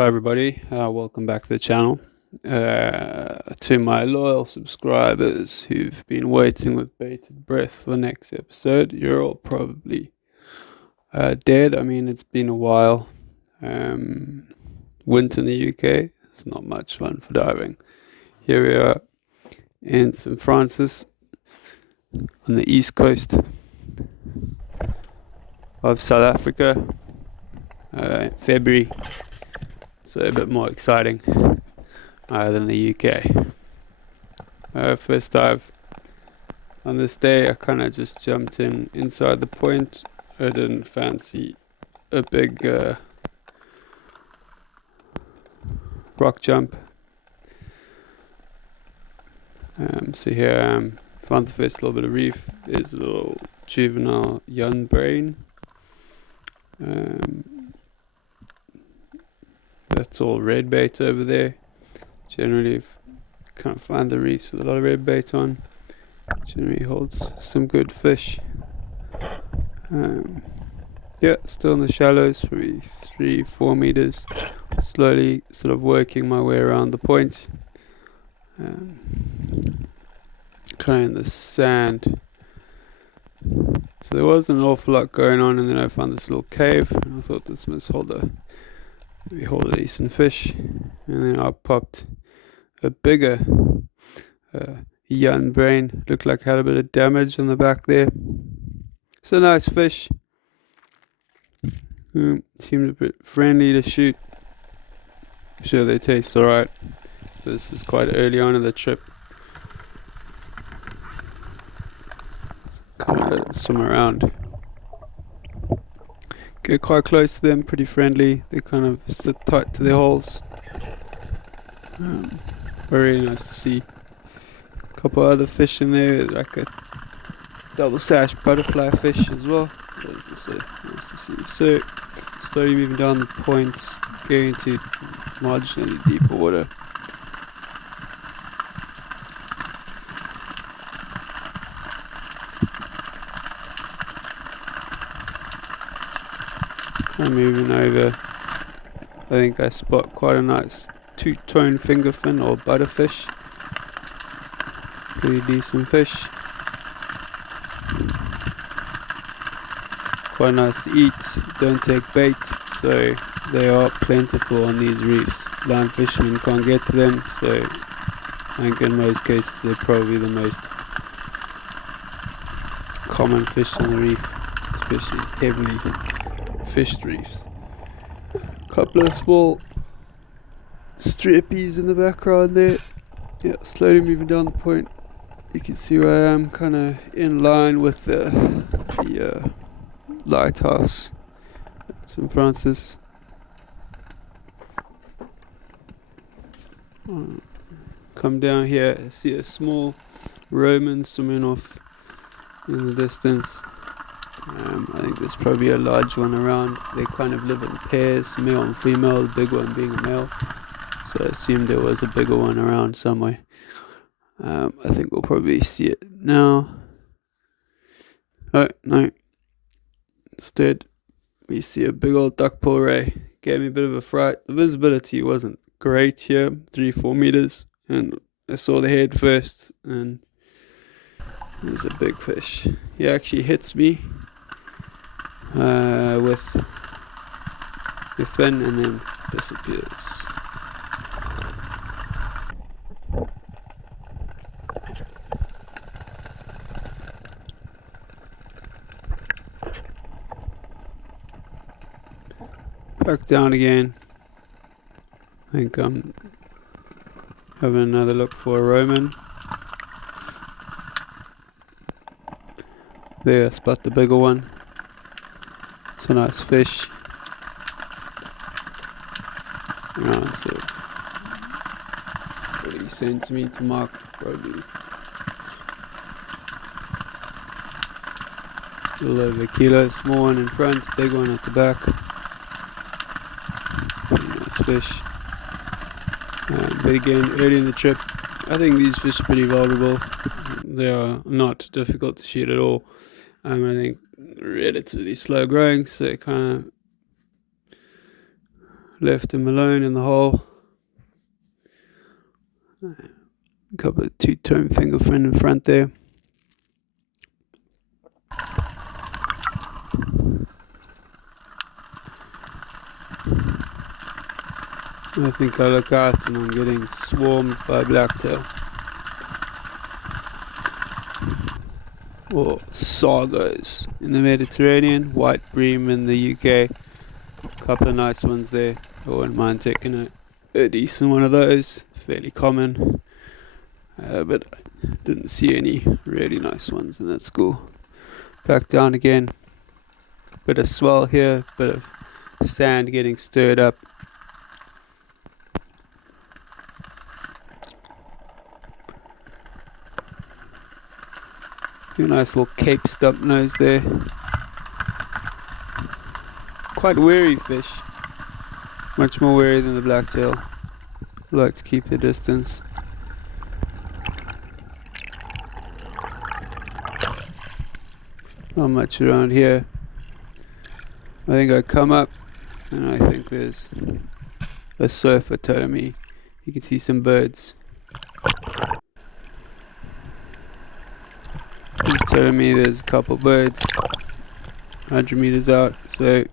Hi everybody, welcome back to the channel. To my loyal subscribers who've been waiting with bated breath for the next episode, you're all probably dead. I mean, it's been a while. Winter in the UK, it's not much fun for diving. Here we are in St. Francis on the east coast of South Africa, February. So a bit more exciting than the UK. First dive on this day, I kind of just jumped inside the point. I didn't fancy a big rock jump. So here I am, found the first little bit of reef. There's a little juvenile young brain. That's all red bait over there. Generally can't find the reefs with a lot of red bait on. Generally holds some good fish. Yeah, still in the shallows, probably 3-4 meters. Slowly sort of working my way around the point. Kind of in the sand. So there was an awful lot going on, and then I found this little cave, and I thought this must hold a decent fish. And then I popped a bigger young brain. Looked like it had a bit of damage on the back there. It's a nice fish. Seems a bit friendly to shoot. I'm sure they taste alright. This is quite early on in the trip. Kind of let them swim around. Get quite close to them, pretty friendly. They kind of sit tight to their holes. Very nice to see. A couple other fish in there, like a double sash butterfly fish as well. That's also nice to see. So, slowly moving down the point, going into marginally deeper water. I'm moving over. I think I spot quite a nice two-tone fingerfin or butterfish. Pretty decent fish. Quite nice to eat. Don't take bait, so they are plentiful on these reefs. Line fishermen can't get to them, so I think in most cases they're probably the most common fish on the reef, especially heavily fished reefs. Couple of small strippies in the background there. Yeah, slowly moving down the point. You can see where I am, kind of in line with the lighthouse, St. Francis. Come down here, see a small Roman swimming off in the distance. I think there's probably a large one around. They kind of live in pairs, male and female, the big one being a male. So I assumed there was a bigger one around somewhere. I think we'll probably see it now. Oh, no. Instead, we see a big old duckbill ray. Gave me a bit of a fright. The visibility wasn't great here, 3-4 meters. And I saw the head first, and it was a big fish. He actually hits me with the fin and then disappears. Back down again. I think I'm having another look for a Roman. There, I spot the bigger one. It's a nice fish. Around 40 centimeter mark, probably a little over a kilo. Small one in front, big one at the back. Pretty nice fish. But again, early in the trip, I think these fish are pretty vulnerable. They are not difficult to shoot at all. I think relatively slow growing, so kind of Left him alone in the hole. A couple of 2-tone fingerfin in front there. I think I look out and I'm getting swarmed by blacktail. Or sargos in the Mediterranean, white bream in the UK. Couple of nice ones there. I wouldn't mind taking a decent one of those. Fairly common. But I didn't see any really nice ones in that school. Back down again. Bit of swell here, bit of sand getting stirred up. A nice little Cape stump nose there. Quite wary fish. Much more wary than the blacktail. Like to keep the distance. Not much around here. I think I come up and I think there's a surfer telling me you can see some birds. He's telling me there's a couple birds 100 meters out, so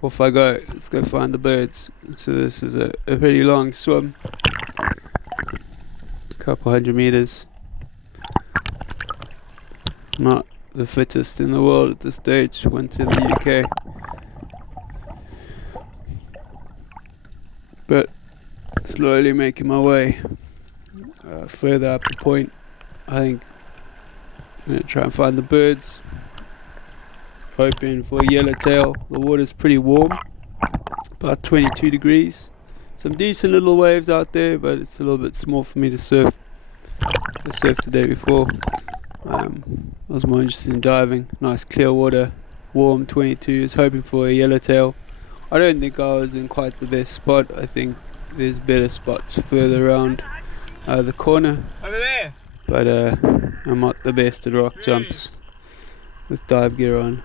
off I go. Let's go find the birds. So this is a pretty long swim, a couple 100 meters. Not the fittest in the world at this stage. Went to the UK, but slowly making my way further up the point. I think I'm going to try and find the birds, hoping for a yellowtail. The water's pretty warm, about 22 degrees. Some decent little waves out there, but it's a little bit small for me to surf. I surfed the day before. I was more interested in diving. Nice clear water, warm 22. I was hoping for a yellowtail. I don't think I was in quite the best spot. I think there's better spots further around the corner. Over there. But I'm not the best at rock jumps with dive gear on.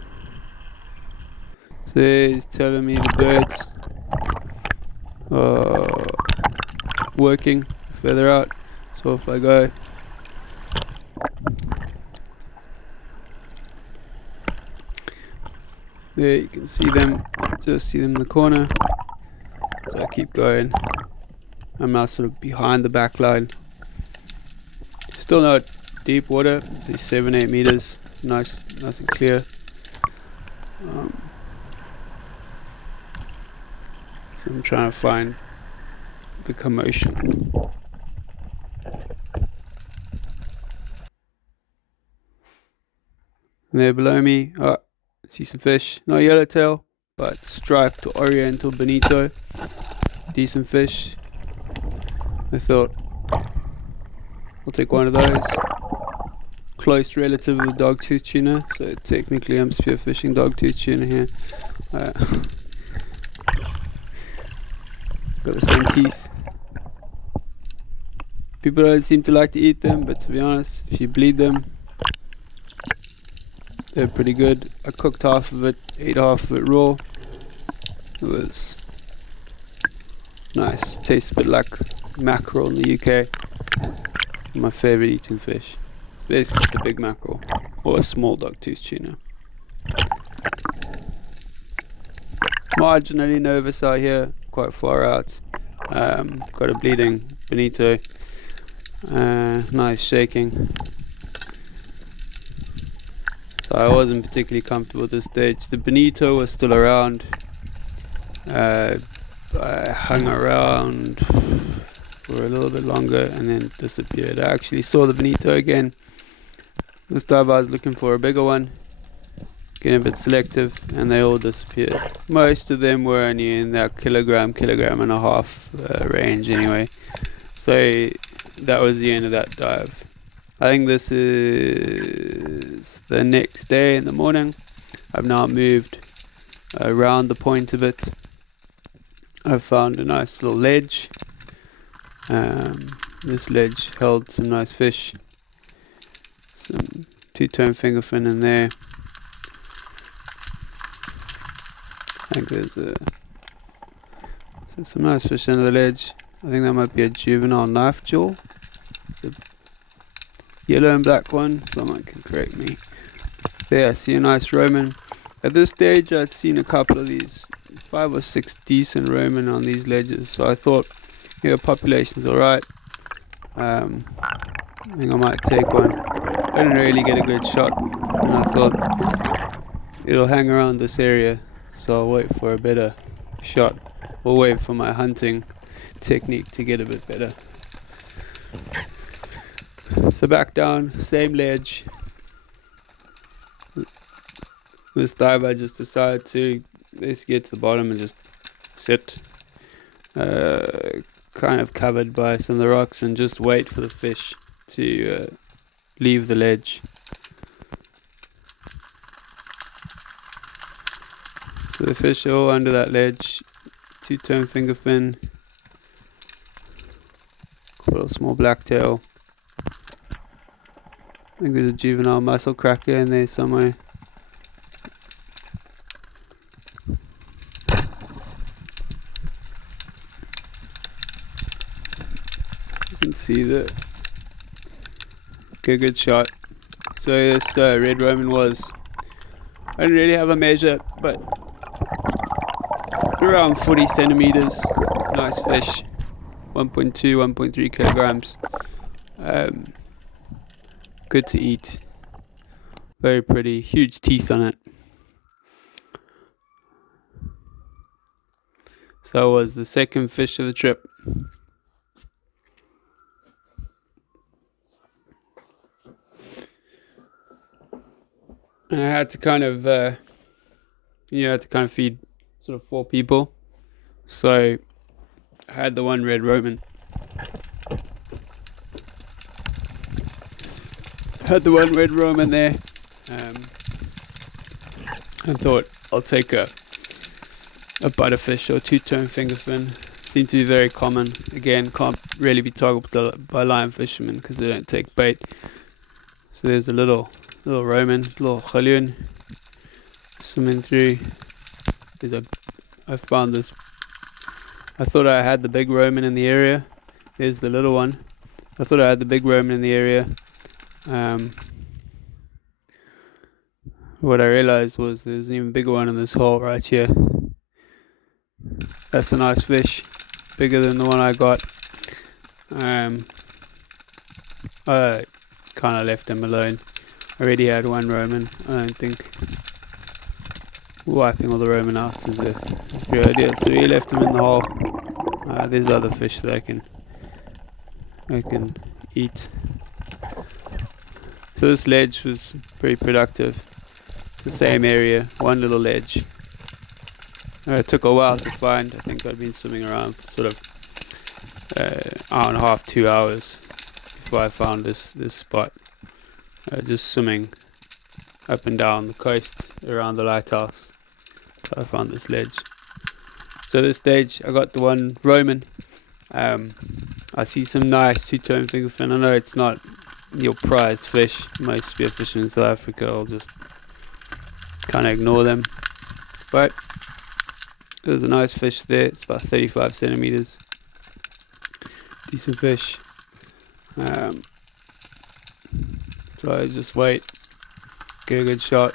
So he's telling me the birds are working further out. So if I go, there you can see them, just see them in the corner. So I keep going. I'm now sort of behind the back line. Still not deep water, there's 7-8 meters, nice and clear. So I'm trying to find the commotion. And there below me, see some fish, not yellowtail, but striped oriental bonito, decent fish. I thought I'll take one of those. Close relative of the dogtooth tuna, so technically I'm spearfishing dogtooth tuna here. Got the same teeth. People don't seem to like to eat them, but to be honest, if you bleed them, they're pretty good. I cooked half of it, ate half of it raw. It was nice. Tastes a bit like mackerel in the UK. My favorite eating fish. It's basically just a big mackerel or a small dogtooth tuna. Marginally nervous out here, quite far out. Got a bleeding bonito. Nice shaking. So I wasn't particularly comfortable at this stage. The bonito was still around. I hung around for a little bit longer and then disappeared. I actually saw the bonito again. This time I was looking for a bigger one, getting a bit selective, and they all disappeared. Most of them were only in that kilogram and a half range anyway. So that was the end of that dive. I think this is the next day in the morning. I've now moved around the point of it. I've found a nice little ledge. This ledge held some nice fish. Some 2-tone fingerfin in there. I think there's So some nice fish under the ledge. I think that might be a juvenile knife jaw. The yellow and black one. Someone can correct me. There, I see a nice Roman. At this stage, I'd seen a couple of these, 5 or 6 decent Roman on these ledges. So I thought, yeah, population's alright. I think I might take one. I didn't really get a good shot, and I thought it'll hang around this area, so I'll wait for a better shot, or wait for my hunting technique to get a bit better. So back down, same ledge. This dive I just decided to basically get to the bottom and just sit, kind of covered by some of the rocks, and just wait for the fish to leave the ledge. So the fish are all under that ledge. Two-tone fingerfin, a small blacktail. I think there's a juvenile mussel cracker in there somewhere. You can see that. Okay, good shot. So this red Roman was, I didn't really have a measure, but around 40 centimeters. Nice fish. 1.2, 1.3 kilograms. Good to eat. Very pretty. Huge teeth on it. So that was the second fish of the trip. And I had to kind of, feed sort of 4 people. So I had the one red Roman. There. I thought I'll take a butterfish or two-tone fingerfin. Seem to be very common. Again, can't really be targeted by line fishermen because they don't take bait. So there's a little Roman, little Khalion swimming through. I found this. I thought I had the big Roman in the area. There's the little one. I thought I had the big Roman in the area. What I realized was there's an even bigger one in this hole right here. That's a nice fish, bigger than the one I got. I kind of left him alone. I already had one Roman. I don't think wiping all the Roman out is a good idea. So he left him in the hole. There's other fish that I can eat. So this ledge was pretty productive. It's the same area, one little ledge. It took a while to find. I think I'd been swimming around for sort of hour and a half, 2 hours before I found this spot. Just swimming up and down the coast around the lighthouse. So I found this ledge. So this stage I got the one Roman. I see some nice two-tone fingerfin. I know it's not your prized fish. Most spearfishing in South Africa, I'll just kind of ignore them. But there's a nice fish there. It's about 35 centimeters. Decent fish. So I just wait, get a good shot.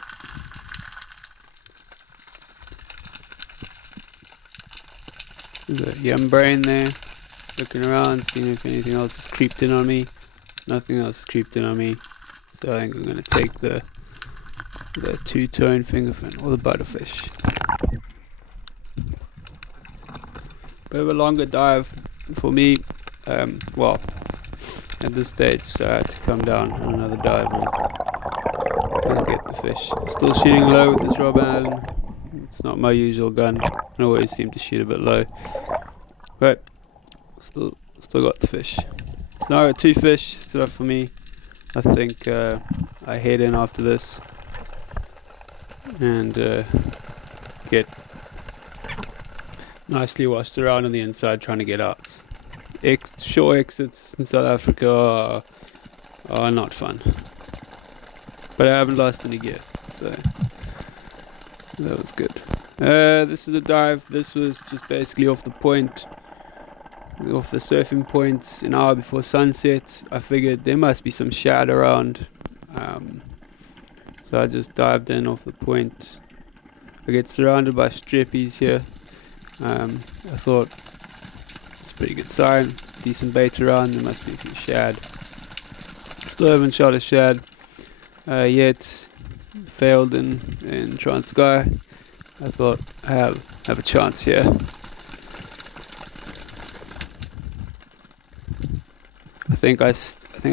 There's a young brain there, looking around, seeing if anything else has creeped in on me. Nothing else has creeped in on me, so I think I'm going to take the two-tone fingerfin or the butterfish. Bit of a longer dive for me. At this stage, so I had to come down on another dive and get the fish. Still shooting low with this Robin Allen. It's not my usual gun. I always seem to shoot a bit low, but still got the fish. So now I got 2 fish. It's enough for me. I think I head in after this and get nicely washed around on the inside, trying to get out. Shore exits in South Africa are not fun, but I haven't lost any gear, so that was good. This is a dive. This was just basically off the point, off the surfing point, an hour before sunset. I figured there must be some shad around, so I just dived in off the point. I get surrounded by strippies here. I thought it's a pretty good sign, decent bait around, there must be a few shad. Still haven't shot a shad yet. Failed in Transkei. I thought I have a chance here. I think I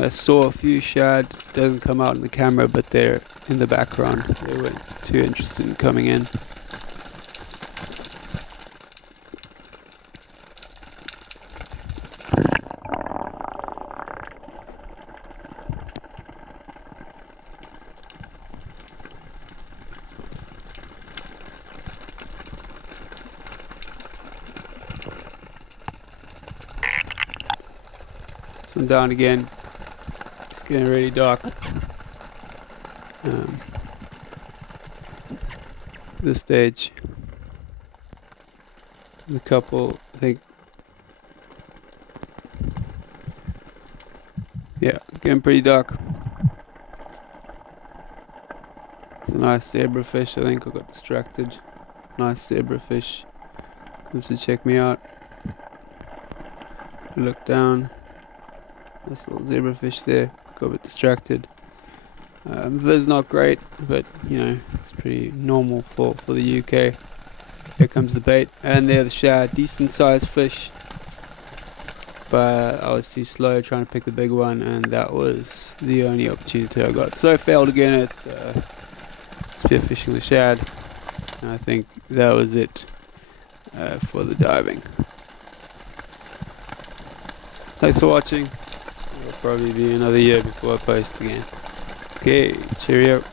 saw a few shad. Doesn't come out in the camera, but they're in the background. They weren't too interested in coming in. So I'm down again. It's getting really dark. This stage, there's a couple, I think. Yeah, getting pretty dark. It's a nice zebrafish. I think I got distracted. Nice zebrafish. Comes to check me out. Look down. Nice little zebrafish there. Got a bit distracted. Viz not great, but you know, it's pretty normal for the UK. Here comes the bait, and there the shad. Decent sized fish, but I was too slow trying to pick the big one, and that was the only opportunity I got. So I failed again at spearfishing the shad, and I think that was it for the diving. Thanks for watching. It'll probably be another year before I post again. Okay, cheerio.